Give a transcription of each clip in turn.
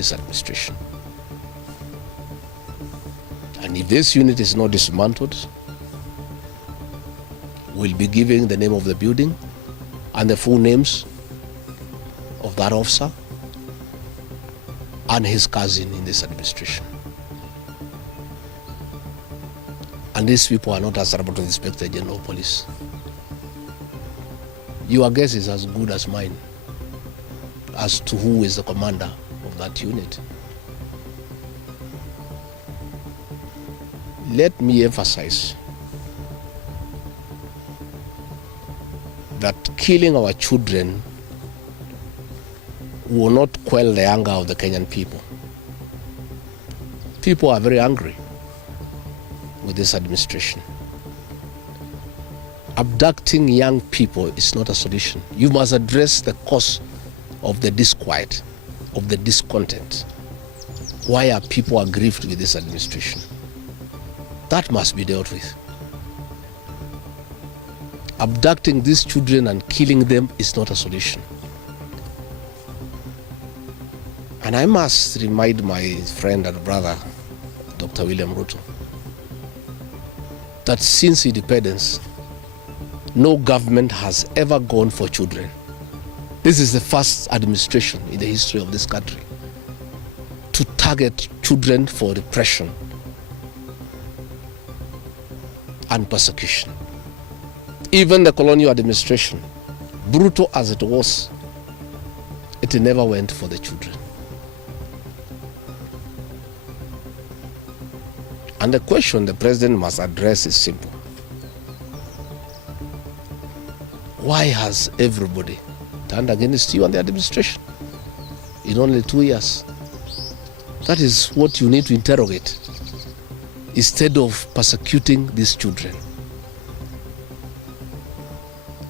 this administration. And if this unit is not dismantled, we'll be giving the name of the building and the full names of that officer and his cousin in this administration. And these people are not answerable to the Inspector General of Police. Your guess is as good as mine as to who is the commander of that unit. Let me emphasize that killing our children will not quell the anger of the Kenyan people. People are very angry with this administration. Abducting young people is not a solution. You must address the cause of the disquiet, of the discontent. Why are people aggrieved with this administration? That must be dealt with. Abducting these children and killing them is not a solution. And I must remind my friend and brother, Dr. William Ruto, that since independence, no government has ever gone for children. This is the first administration in the history of this country to target children for repression and persecution. Even the colonial administration, brutal as it was, it never went for the children. And the question the president must address is simple. Why has everybody turned against you and the administration in only 2 years? That is what you need to interrogate instead of persecuting these children.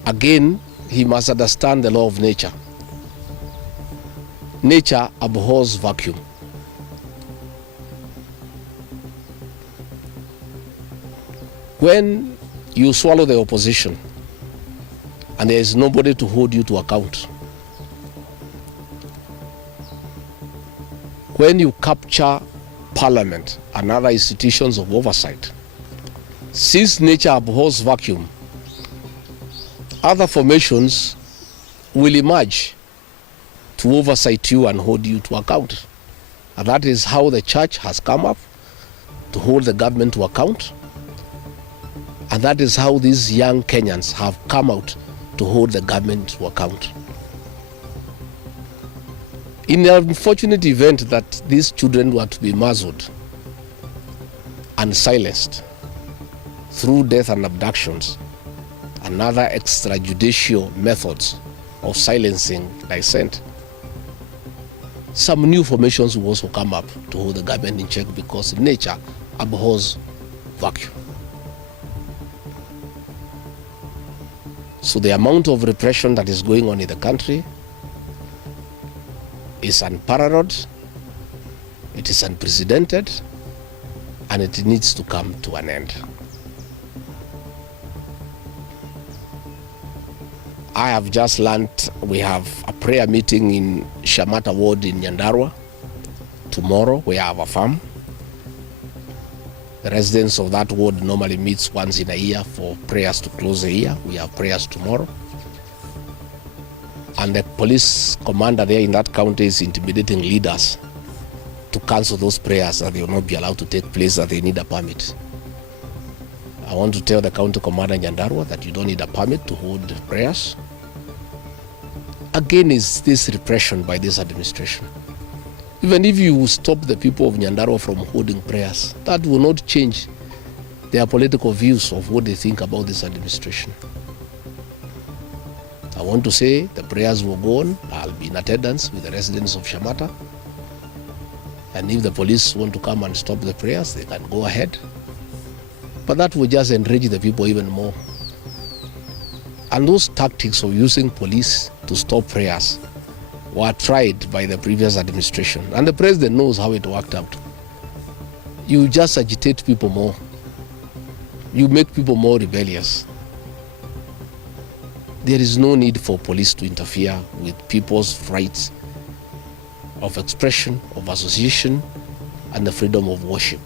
Again, he must understand the law of nature. Nature abhors vacuum. When you swallow the opposition and there is nobody to hold you to account, when you capture parliament and other institutions of oversight, since nature abhors vacuum, other formations will emerge to oversight you and hold you to account. And that is how the church has come up to hold the government to account. And that is how these young Kenyans have come out to hold the government to account. In the unfortunate event that these children were to be muzzled and silenced through death and abductions and other extrajudicial methods of silencing dissent, some new formations will also come up to hold the government in check because nature abhors vacuum. So the amount of repression that is going on in the country is unparalleled, it is unprecedented, and it needs to come to an end. I have just learned we have a prayer meeting in Shamata Ward in Nyandarua. Tomorrow we have a farm. The residents of that ward normally meets once in a year for prayers to close the year. We have prayers tomorrow. And the police commander there in that county is intimidating leaders to cancel those prayers, that they will not be allowed to take place, that they need a permit. I want to tell the county commander in Nyandarua that you don't need a permit to hold prayers. Again, is this repression by this administration. Even if you stop the people of Nyandarua from holding prayers, that will not change their political views of what they think about this administration. I want to say the prayers will go on. I'll be in attendance with the residents of Shamata. And if the police want to come and stop the prayers, they can go ahead. But that will just enrage the people even more. And those tactics of using police to stop prayers were tried by the previous administration. And the president knows how it worked out. You just agitate people more. You make people more rebellious. There is no need for police to interfere with people's rights of expression, of association, and the freedom of worship.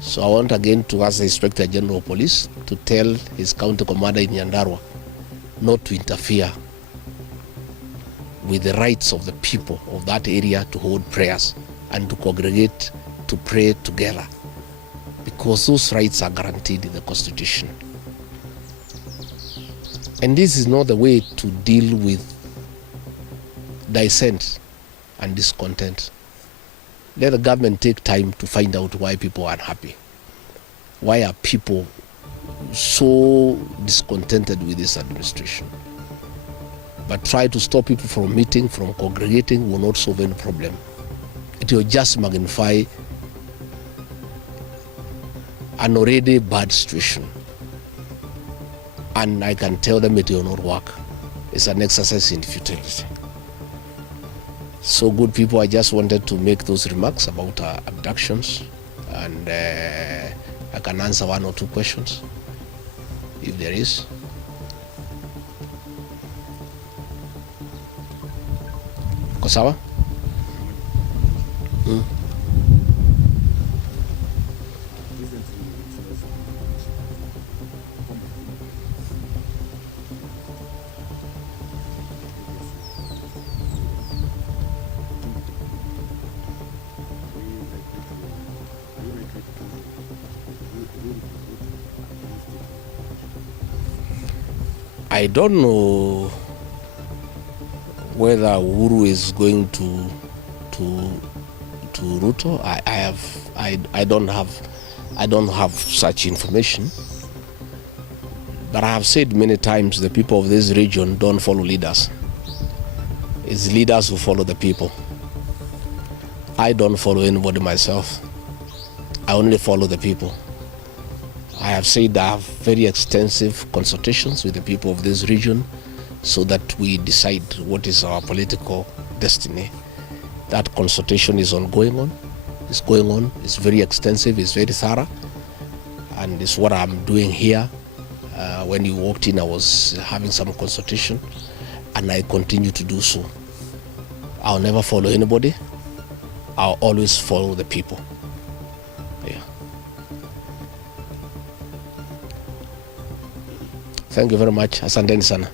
So I want again to ask the Inspector General of Police to tell his county commander in Nyandarua not to interfere with the rights of the people of that area to hold prayers and to congregate to pray together, because those rights are guaranteed in the Constitution. And this is not the way to deal with dissent and discontent. Let the government take time to find out why people are unhappy. Why are people so discontented with this administration? But try to stop people from meeting, from congregating will not solve any problem. It will just magnify an already bad situation. And I can tell them it will not work. It's an exercise in futility. So good people, I just wanted to make those remarks about abductions, and I can answer one or two questions if there is. Kosawa? I don't know whether Uhuru is going to Ruto. I don't have such information. But I have said many times the people of this region don't follow leaders. It's leaders who follow the people. I don't follow anybody myself. I only follow the people. I have said I have very extensive consultations with the people of this region so that we decide what is our political destiny. That consultation is ongoing. It's going on. It's very extensive. It's very thorough. And it's what I'm doing here. When you walked in, I was having some consultation, and I continue to do so. I'll never follow anybody. I'll always follow the people. Yeah. Thank you very much. Asanteni sana.